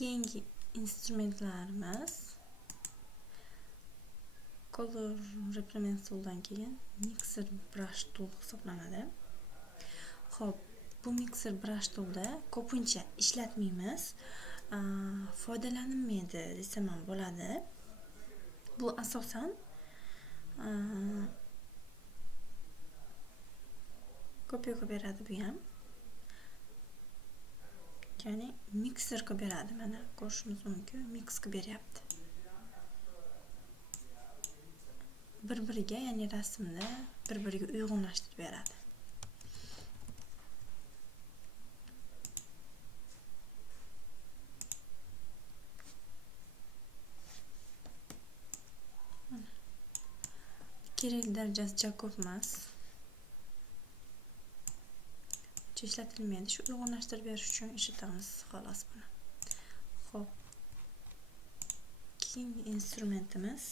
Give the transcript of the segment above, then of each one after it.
Keyingi instrumentlarimiz Color Reference tool'dan keyin Mixer Brush tool hisoblanadi. Xo'p, bu Mixer Brush tool'da ko'pincha ishlatmaymiz. Foydalanilmaydi desam ham bo'ladi. Bu asosan kopiya qilib beradi bu ham. Ya'ni mixer qilib beradi. Mana ko'rishingiz mumkin, mix qilib beryapti. Bir-biriga, ya'ni rasmni bir-biriga uyg'unlashtirib beradi. Kerak darajasi juda ko'p emas. Ishlatilmaydi. Shu uyg'unlashtirib berish uchun ishlatamiz xolos buni. Xo'p. Keyingi instrumentimiz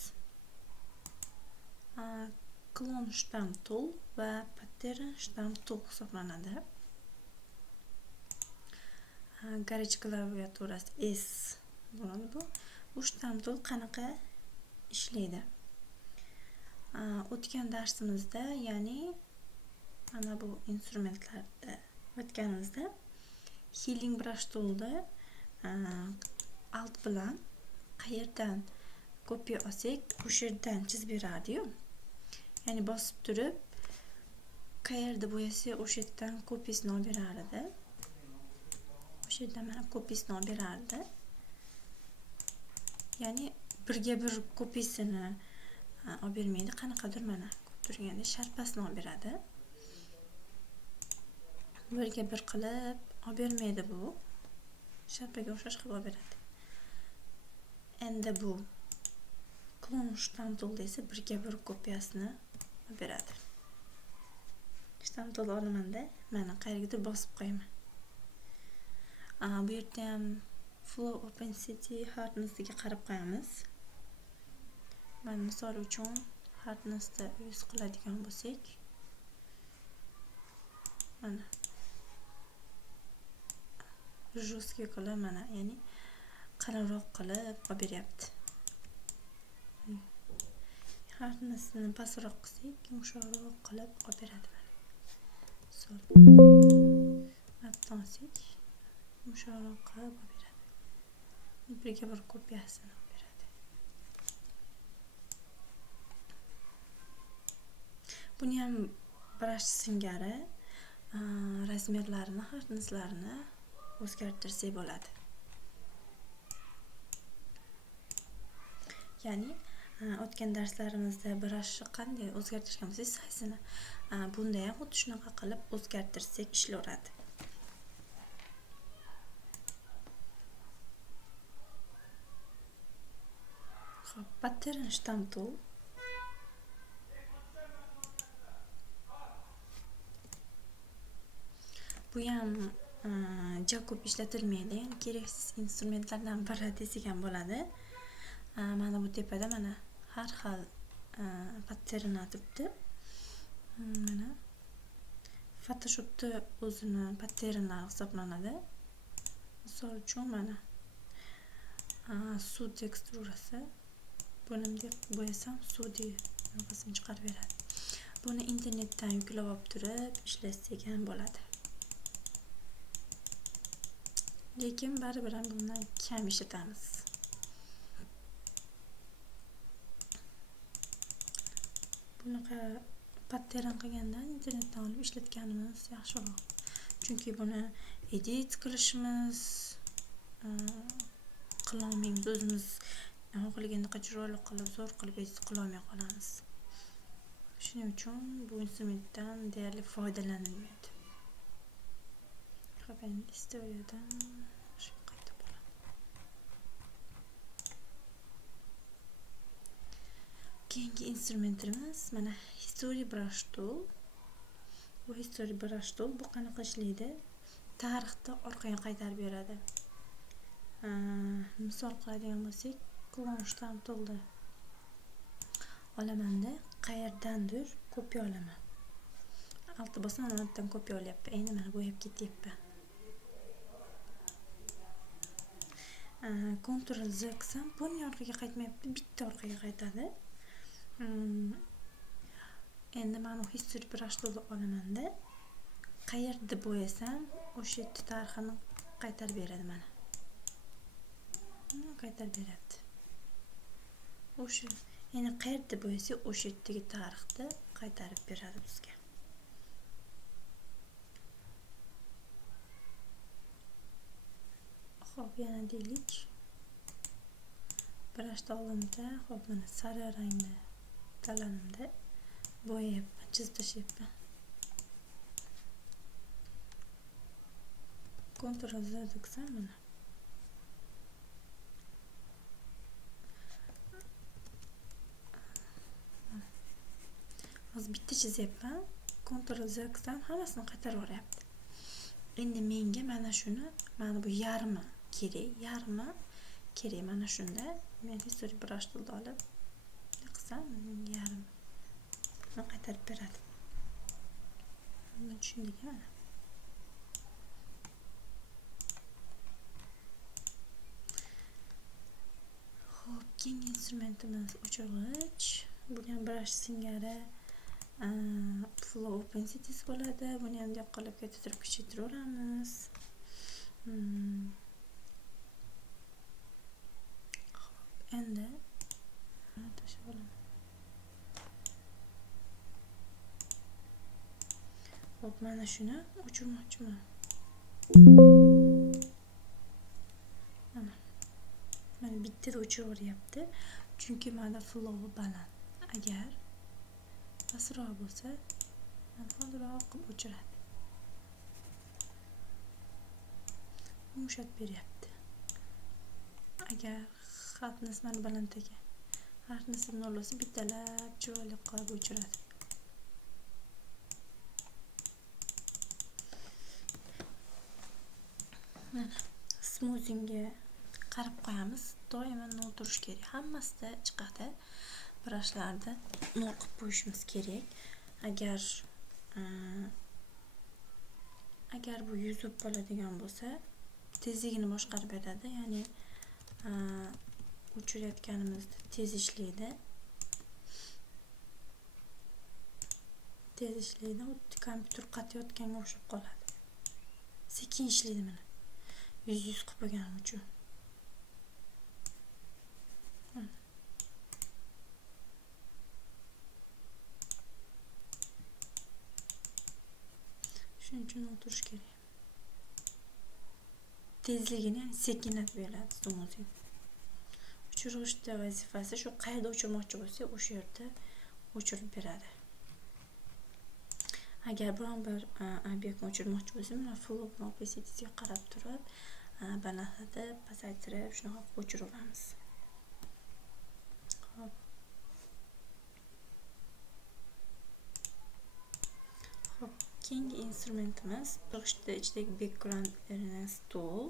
Clone Stamp Tool va Pattern Stamp Tool hisoblanadi. Garage klaviaturasi S bo'ladi bu. Bu stamp tool qanaqa ishlaydi? O'tgan darsimizda, ya'ni mana bu instrumentlarda o'tganimizda Healing Brush tool'da alt bilan qayerdan kopiya olsak, o'sha yerdan chizib berardi-yu. Ya'ni bosib turib, qayerda bo'yasa o'sha yerdan kopiyasini olib berardi. O'sha yerdan mana kopiyasini olib berardi. Ya'ni birga bir kopiyasini olib bermaydi. Qanaqadir mana ko'rib turganda sharpasini olib beradi. Birga bir qilib olib bermaydi bu. Sharpaga o'xshash qilib olib beradi. Endi bu Clone Stamp Tool esa birga bir kopiyasini olib beradi. Stamp tool olamanda mana qayergadir bosib qo'yaman. Bu yerda ham Flow Opacity Hardness'ga qarab qo'yamiz. Mana misol uchun hardness'da 100 qiladigan bo'lsak, mana jostki qilib, mana ya'ni qalinroq qilib olib beryapti. Hardness'ni pastroq qilsak, yumshoqroq qilib olib beradi mana. Misol attonsak, yumshoqroq qilib olib beradi. Birga bir kopiyasini olib beradi. Buni ham brush singari razmerlarini, hardnesslarini o'zgartirsak bo'ladi. Ya'ni o'tgan darslarimizda brushni qanday o'zgartirgan bo'lsak, saysini bunda ham xuddi shunaqa qilib o'zgartirsak ishlaveradi. Xo'p, Pattern Stamp Tool. Bu ham juda ko'p ishlatilmaydi. Ya'ni keraksiz instrumentlardan biri desak ham bo'ladi. Mana bu tepada mana har xil pattern atibdi. Mana Photoshopda o'zini patternlari hisoblanadi. Misol uchun mana suv teksturasi. Buni deb bo'yasam suvni nafasini chiqarib beradi. Buni internetdan yuklab olib turib ishlasak ham bo'ladi. Lekin baribir ham bundan kam ishlatamiz. Bunaqa pattern qilgandan internetdan olib ishlatganimiz yaxshiroq. Chunki buni edit qilishimiz, qilolmaymiz, o'zimiz xohlagandaqa chiroyli qilib, zo'r qilib edit qilolmay qolamiz. Shuning uchun bu instrumentdan deyarli foydalanilmaydi. Xo'p, endi istoriyadan qaytib olaman. Keyingi instrumentimiz mana History Brush Tool. Bu History Brush Tool bu qanaqa ishlaydi? Tarixda orqaga qaytarib beradi. Misol qiladigan bo'lsak, Clone Stamp Tool'da olamanda qayerdandir kopiya olaman. Alti bosam, altdan kopiya olyapti. Endi mana bo'yab ketyapti. Ctrl Z qilsam buning orqaga qaytmayapti, bitta orqaga qaytadi. Endi mana bu history brush toolni olamanda qayerda bo'yasam o'sha yerda tarixini qaytarib beradi mana. Qaytarib beradi. O'sha ya'ni qayerda bo'yasa o'sha yerdagi tarixni qaytarib beradi bizga. Xo'p, yana deylik. Brush tool'imda xo'p mana sariq rangni tanlamda bo'yayapman, chizib tashlayapman. Ctrl Z qilsam mana. Hozir bitta chizyapman. Ctrl Z qilsam hammasini qaytarib yuboryapti. Endi menga mana shuni, mana bu yarmi kerak, mana shunda men history brush tool'ni olib qilsam yarim qaytarib beradi. Buni tushundik mana. Xo'p, keyingi instrumentimiz o'chirg'ich. Bu ham brush singari flow opacity bo'ladi. Buni ham diqqatli ko'tarib kuchaytiraveramiz. Endi tashlab olaman. Xo'p, mana shuni o'chirmoqchiman. Mana bittada o'chiraveryapti. Chunki mana flow baland. Agar pastroq bo'lsa, mana hozirroq qilib o'chiradi. Yumshatib beryapti. Agar xat nisbatan baland ekan, har narsa nol bo'lsa bittalab chiroyli qilib o'chiradi. Mana smoothingga qarab qo'yamiz. Doimo nol turish kerak. Hammasida chiqadi. Brushlarda nol qilib qo'yishimiz kerak. Agar bu yuzib bo'ladigan bo'lsa, tezligini boshqarib beradi. Ya'ni o'chirayotganimizda tez ishlaydi. Kompyuter qatayotganga o'xshab qoladi. Sekin ishlaydi mana. Yuz qilib qo'yganim uchun. Shuning uchun o'tirish kerak. Tezligini sekinlatib beradi smoothing. O'chirishda vazifasi shu, qayerda o'chirmoqchi bo'lsa, o'sha yerda o'chirib beradi. Agar biron bir obyektni o'chirmoqchi bo'lsa, mana flow opacity-ga qarab turib, balandlatib, pasaytirib, shunaqa o'chiraveramiz. Xo'p, keyingi instrumentimiz ichidagi background erase tool.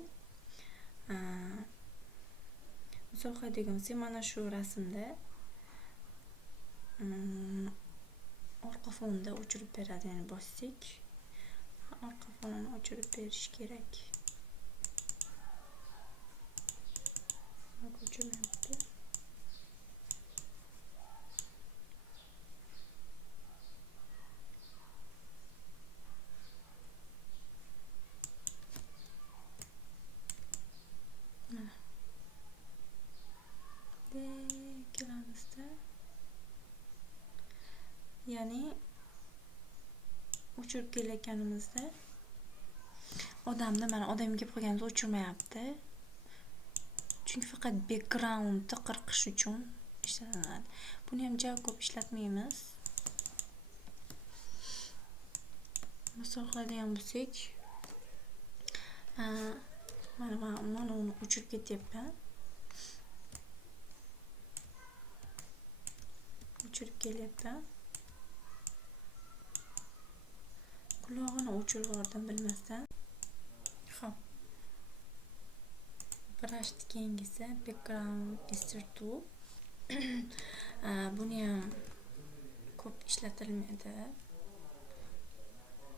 Misol qiladigan bo'lsak, mana shu rasmda orqa fonda o'chirib beradi, ya'ni bossak orqa fonini o'chirib berish kerak. O'chirmayapti. Kelamizda, ya'ni o'chirib kelayotganimizda odamga kelib qolganimizda o'chirmayapti. Chunki faqat backgroundni qirqish uchun ishlatiladi. Buni ham juda ko'p ishlatmaymiz. Misol qiladigan bo'lsak, mana uni o'chirib ketyapman. O'chirib kelyapman. Quloqini o'chirib yubordim bilmasdan. Xo'p. Brush keyingisi background eraser tool. Buni ham ko'p ishlatilmaydi.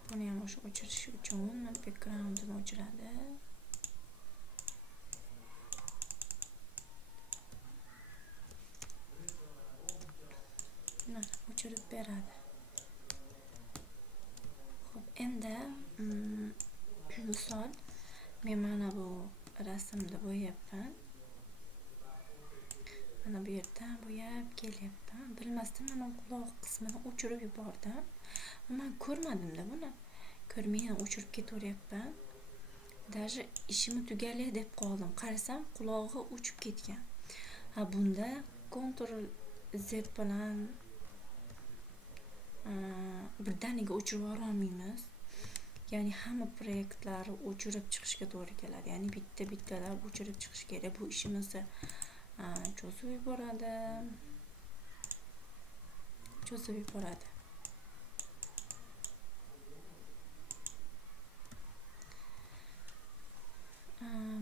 Buni ham o'sha o'chirish uchun backgroundini o'chiradi. o'chirib beradi. Xo'p, endi misol men mana bu rasmni bo'yayapman. Mana bu yerdan bo'yab kelyapman. Bilmasdim, mana quloq qismini o'chirib yubordim. Men ko'rmadim-da buni. Ko'rmay o'chirib ketaveryapman. Даже ishimni tugalay deb qoldim. Qarasam, qulog'i uchib ketgan. Bunda Ctrl Z bilan birdaniga o'chirib olmaymiz. Ya'ni hamma proyektlarni o'chirib chiqishga to'g'ri keladi. Ya'ni bitta-bittalab o'chirib chiqish kerak. Bu ishimizni cho'zib yuboradi.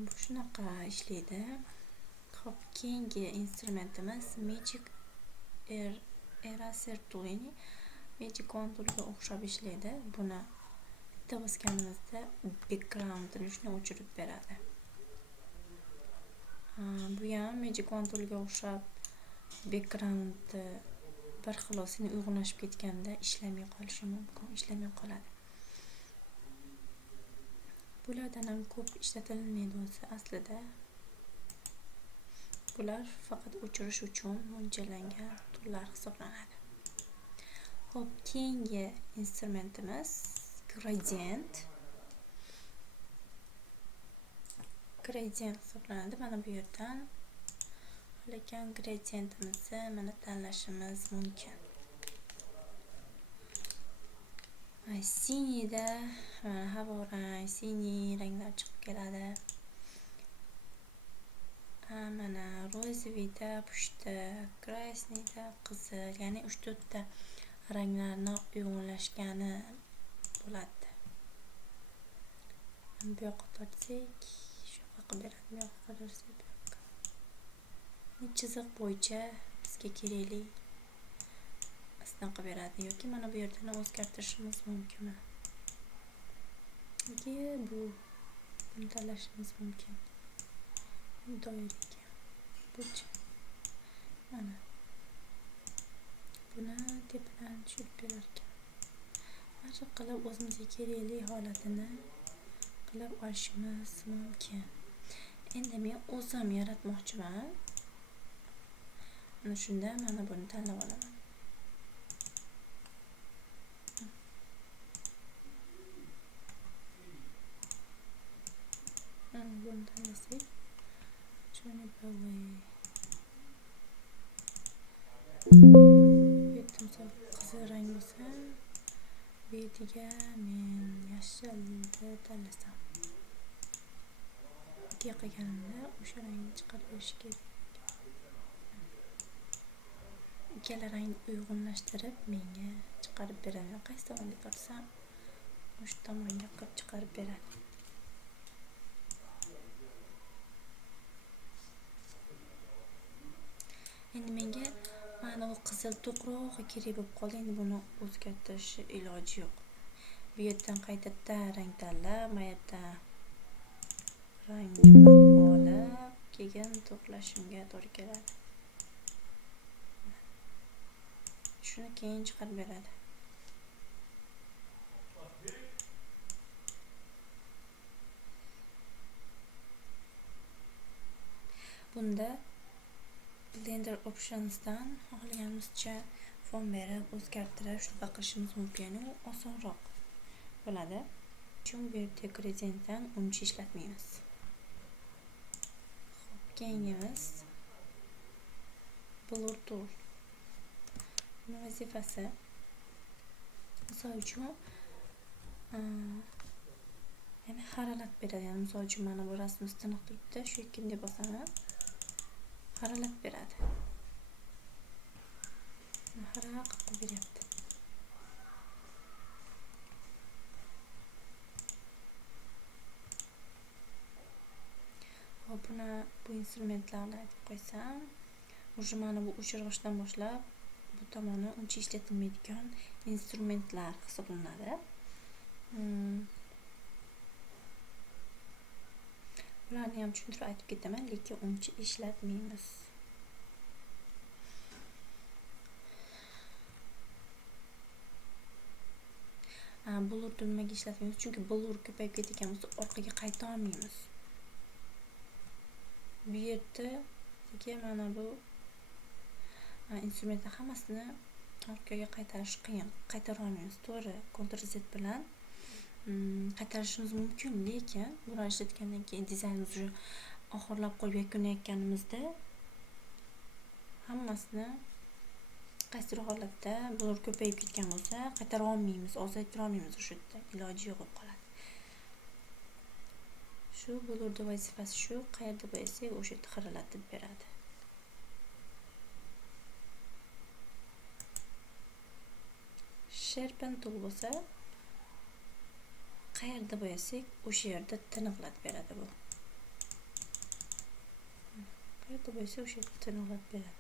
Bu shunaqa ishlaydi. Xo'p, keyingi instrumentimiz Magic Eraser Tool, ya'ni Magic Contour'ga o'xshab ishlaydi. Buni bitta bosganimizda background'ini shuni o'chirib beradi. Bu ham Magic Contour'ga o'xshab background bir xilosini uyg'unlashib ketganda ishlamay qolishi mumkin, ishlamay qoladi. Bulardan ham ko'p ishlatilmaydi o'zi aslida. Bular faqat o'chirish uchun mo'ljallangan toollar hisoblanadi. Xo'p, keyingi instrumentimiz Gradient. Gradient hisoblanadi. Mana bu yerdan lekin gradientimizni mana tanlashimiz mumkin. Siniyda havo rang, siniy ranglar chiqib keladi. Mana rozoviyda pushti, krasniyda qizil, ya'ni 3-4 ta ranglarni uyg'unlashgani bo'ladi. Bu yoqqa tortsak, shunaqa qilib beradi. Bu yoqqa tortsak, bu yoqqa. Chiziq bo'yicha bizga kerakli sanaqa beradi yoki mana bu yerdan o'zgartirishimiz mumkin. Yoki buni tanlashimiz mumkin. Doiraga. Mana buni tepadan tushirib berar ekan. Mana shu qilib o'zimizga kerakli holatini qilib olishimiz mumkin. Endi men o'zim yaratmoqchiman. Mana shunda mana buni tanlab olaman. Buni tanlasak, shuni baway. Misol qizil rang bo'lsa, bu yerga men yashilni tanlasam. Qilganimda o'sha rangni chiqarib berish kerak. Ikkala rangni uyg'unlashtirib menga chiqarib beradi. Qaysi tomonga tortsam, o'sha tomonga qilib chiqarib beradi. Endi menga mana bu qizil to'qrog'i kerak bo'lib qoldi. Endi buni o'zgartirish iloji yo'q. Bu yerdan qaytadan rang tanlab, bu yerdan rangni olib, keyin to'qlashimga to'g'ri keladi. Shuni keyin chiqarib beradi. Bunda Blender Options'dan xohlaganimizcha fon berib, o'zgartirib, shunaqa qilishimiz mumkin. U osonroq bo'ladi. Chunki bu yerda gradientdan uncha ishlatmaymiz. Xo'p, keyingimiz Blur Tool. Buni vazifasi misol uchun yana haralat beradi. Yani misol uchun mana bu rasmni tiniq turibdi, shu ikkinga bosaman. Haralat beradi. Haralat qilib beryapti. Hop, bu instrumentlarni aytib qo'ysam, o'sha mana bu o'chirg'ichdan boshlab bu tomoni uncha ishlatilmaydigan instrumentlar hisoblanadi. Ularni ham tushuntirib aytib ketaman, lekin uncha ishlatmaymiz. blurni nimaga ishlatmaymiz? Chunki blur ko'payib ketgan bo'lsa orqaga qayta olmaymiz. Bu yerda mana bu instrumentlar hammasini orqaga qaytarish qiyin. Qaytara olmaymiz. To'g'ri, Ctrl Z bilan qaytarishimiz mumkin, lekin buni ishlatgandan keyin dizaynimizni oxirlab qo'yib yakunlayotganimizda hammasini qaysidir holatda blur ko'payib ketgan bo'lsa qaytara olmaymiz, ozaytira olmaymiz, o'sha yerda iloji yo'q bo'lib qoladi. Shu blurning vazifasi shu, qayerda bo'lsak o'sha yerda xiralatib beradi. Sharpen tool bo'lsa qayerda bo'lsak o'sha yerda tiniqlatib beradi bu. Qayerda bo'lsa o'sha yerda tiniqlatib beradi.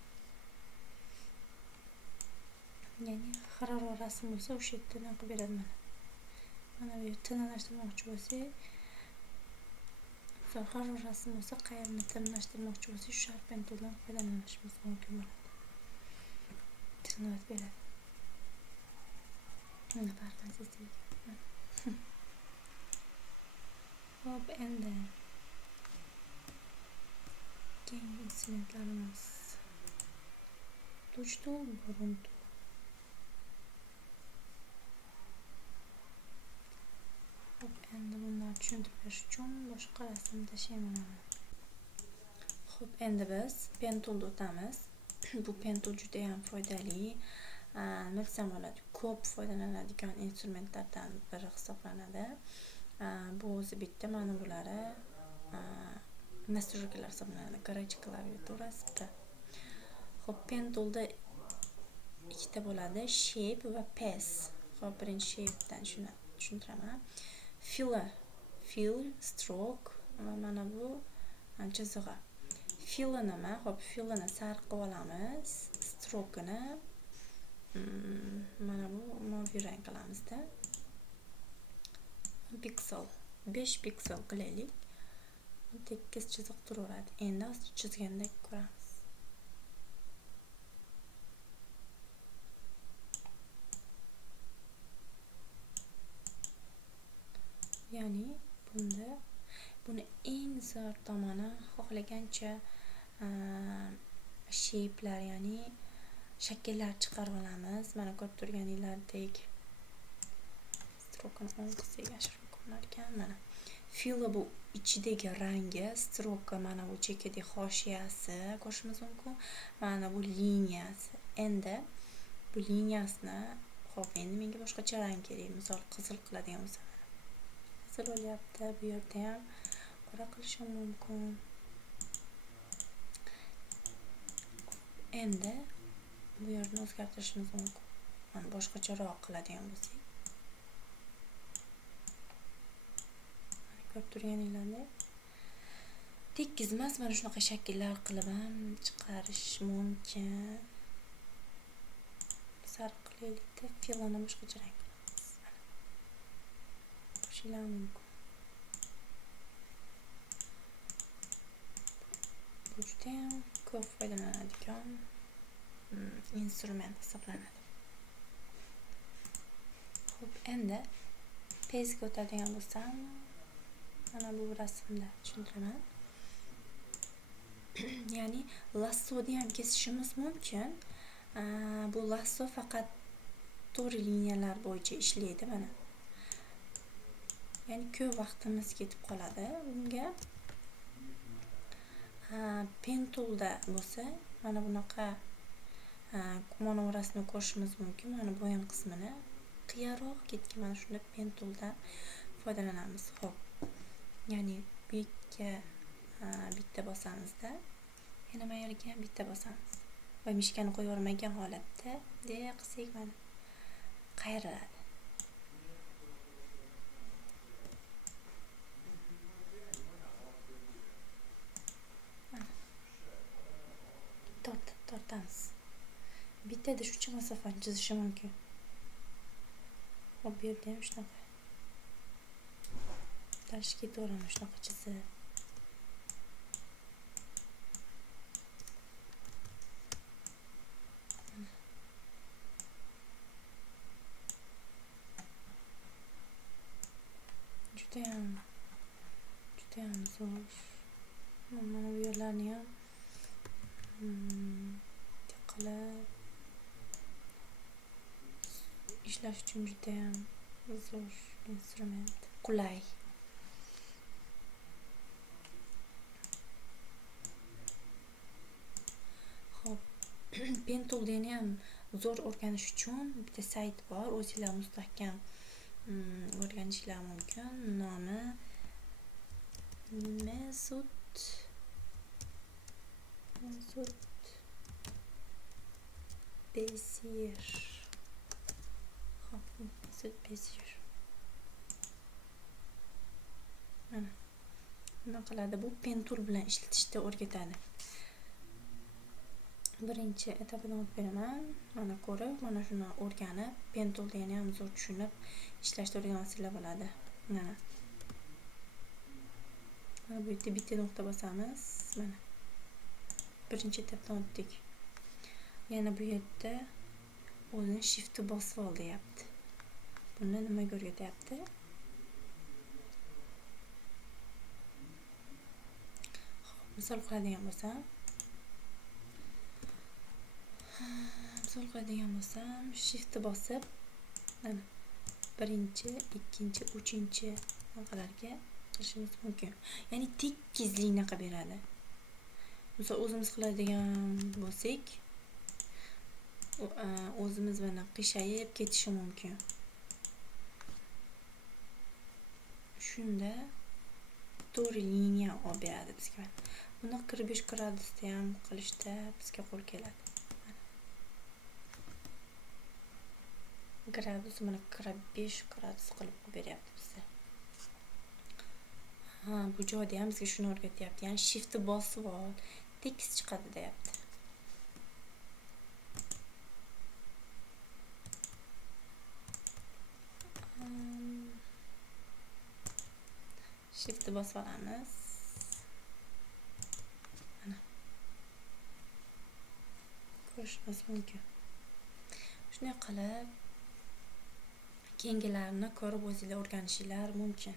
Ya'ni xiraro rasm bo'lsa o'sha yerda tiniqib beradi mana. Mana bu yerda tiniqlashtirmoqchi bo'lsak, xiraro rasm bo'lsa qayerni tiniqlashtirmoqchi bo'lsak, shu Sharpen tooldan foydalanishimiz mumkin bo'ladi. Tiniqlatib beradi. Mana farqingizni hop, endi keyingi instrumentlarimiz touch tool, burun tool. Hop, endi bundan tushuntirib berish uchun boshqa rasm tashlayman. Hop, endi biz pen toolga o'tamiz. Bu pen tool juda ham foydali. Nima desam bo'ladi, ko'p foydalanadigan instrumentlardan biri hisoblanadi. Bu o'zi bitta, mana bulari nastroykalar hisoblanadi. Garaj klaviaturasida. Hop, pen toolda ikkita bo'ladi, shape va pass. Hop, birinchi shapedan tushuntiraman. Fill, stroke va mana bu chizig'i. Fillni nima? Hop, fillni sariq qilib olamiz, stroke'ni mana bu moviy rang qilamizda. Piksel 5 piksel qilaylik. Tekis chiziq turaveradi. Endi chizgandek ko'ramiz. Ya'ni buni eng zo'r tomoni xohlagancha shape'lar, ya'ni shakllar chiqarib olamiz. Mana ko'rib turganinglardek stroke'ni o'ng qismiga yashirib ko'rinar ekan. Mana fill bu ichidagi rangi, stroke mana bu chekadagi hoshiyasi ko'rishimiz mumkin. Mana bu liniyasi. Endi bu liniyasini, hop, endi menga boshqacha rang kerak. Misol qizil qiladigan bo'lsam, qizil bo'lyapti. Bu yerda ham qora qilishim mumkin. Endi bu yerni o'zgartirishimiz mumkin. Mana boshqacharoq qiladigan bo'lsak. Ko'rib turganinglardek tekis emas, mana shunaqa shakllar qilib ham chiqarish mumkin. Sariq qilaylikda, fillani boshqacha rang qilamiz. Qo'shishlar mumkin. Bu juda ham ko'p foydalanadigan instrument hisoblanadi. Hop, endi pezga o'tadigan bo'lsam, mana bu rasmda tushuntiraman. Ya'ni lassoni ham kesishimiz mumkin. Bu lasso faqat to'g'ri liniyalar bo'yicha ishlaydi mana. Ya'ni ko'p vaqtimiz ketib qoladi bunga. Pen toolda bo'lsa, mana bunaqa monovrasni ko'rishimiz mumkin. Mana bo'yin qismini qiyaroq ketgan, mana shunda pen toolda foydalanamiz. Hop. Ya'ni bu yerga bitta bosamizda, yana mana yerga bitta bosamiz. Va mishkani qo'yib yubormagan holatda deya qilsak mana qayriladi. Tortamiz. Bittada shuncha masofani chizishi mumkin. Hop, bu yerda ham shunaqa. Darsh ketaveramiz shunaqa chizib. judayam zo'r. Mana bu yerlarni ham qilib ishlash uchun judayam zo'r instrument, qulay. Xo'p, pen tool'ni ham zo'r o'rganish uchun bitta sayt bor, o'zingizlar mustahkam o'rganishlar mumkin. Nomi Mesut Bezier. Xo'p, Mesut Bezier. Mana nima qiladi? Bu pen tool bilan ishlatishni o'rgatadi. Birinchi etapidan o'tib beraman. Mana ko'rib, mana shuni o'rganib, pen tool'ni ham zo'r tushunib ishlashni o'rganasizlar bo'ladi. Mana bu yerda bitta nuqta bosamiz. Mana birinchi etapdan o'tdik. Yana bu yerda o'zini shiftni bosib ol deyapti. Bunda nimaga o'rgatyapti? Misol qiladigan bo'lsam, shiftni bosib, mana birinchi, ikkinchi, uchinchi narsalarga qilishimiz mumkin. Ya'ni tekizlikni qilib beradi. Misol o'zimiz qiladigan bo'lsak, o'zimiz mana qiyshayib ketishi mumkin. Shunda to'g'ri liniya olib beradi bizga. Buni 45 gradusda ham qilishda bizga qo'l keladi. Gradus mana 45 gradus qilib beryapti bizga. Bu joyda ham bizga shuni o'rgatyapti. Ya'ni shiftni bosib ol, tekis chiqadi deyapti. Shiftni bosib olamiz. Mana ko'rishimiz mumkin. Shunday qilib keyingilarini ko'rib o'zingizlar o'rganishinglar mumkin.